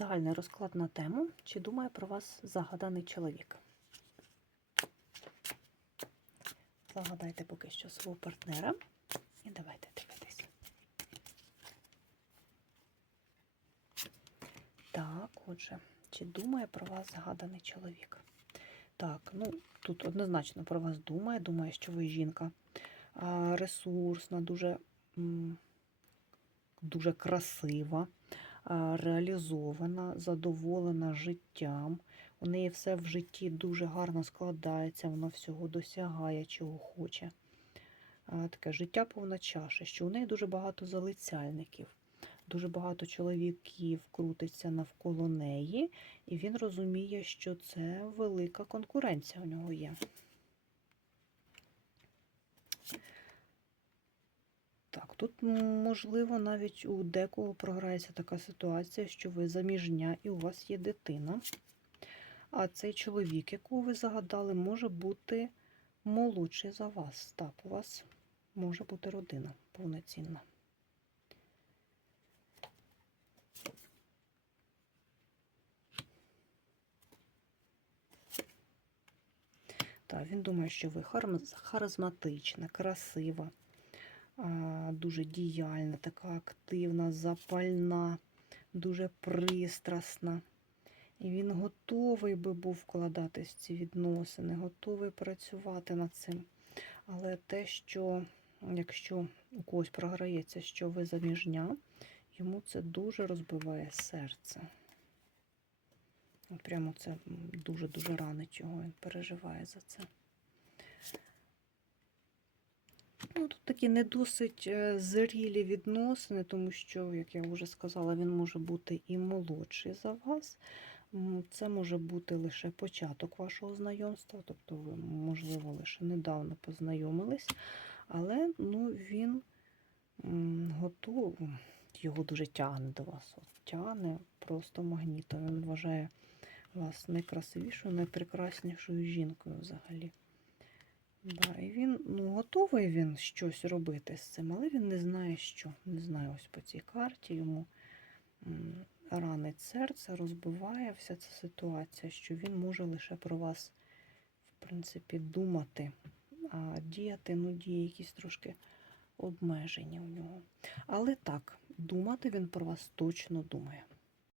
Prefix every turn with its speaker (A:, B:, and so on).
A: Загальний розклад на тему, чи думає про вас загаданий чоловік. Загадайте поки що свого партнера і давайте дивитися. Так, отже, чи думає про вас згаданий чоловік? Так, ну тут однозначно про вас думає, думає, що ви жінка ресурсна, дуже, дуже красива, реалізована, задоволена життям. У неї все в житті дуже гарно складається, вона всього досягає, чого хоче. Таке життя повна чаша, що у неї дуже багато залицяльників, дуже багато чоловіків крутиться навколо неї, і він розуміє, що це велика конкуренція у нього є. Так, тут, можливо, навіть у декого програється така ситуація, що ви заміжня і у вас є дитина. А цей чоловік, якого ви загадали, може бути молодший за вас. Так, у вас може бути родина повноцінна. Так, він думає, що ви харизматична, красива, дуже діяльна, така активна, запальна, дуже пристрасна. І він готовий би був вкладатись в ці відносини, готовий працювати над цим. Але те, що якщо у когось програється, що ви заміжня, йому це дуже розбиває серце. Прямо це дуже-дуже ранить його, він переживає за це. Ну, тут такі не досить е, зрілі відносини, тому що, як я вже сказала, він може бути і молодший за вас. Це може бути лише початок вашого знайомства, тобто ви, можливо, лише недавно познайомились, але ну, він готовий, його дуже тягне до вас. От, тягне просто магнітом. Він вважає вас найкрасивішою, найпрекраснішою жінкою взагалі. Да, і він ну, готовий він щось робити з цим, але він не знає, що. Не знає ось по цій карті. Йому ранить серце, розбиває вся ця ситуація, що він може лише про вас, в принципі, думати, а діяти, ну, діє якісь трошки обмеження у нього. Але так, думати він про вас точно думає.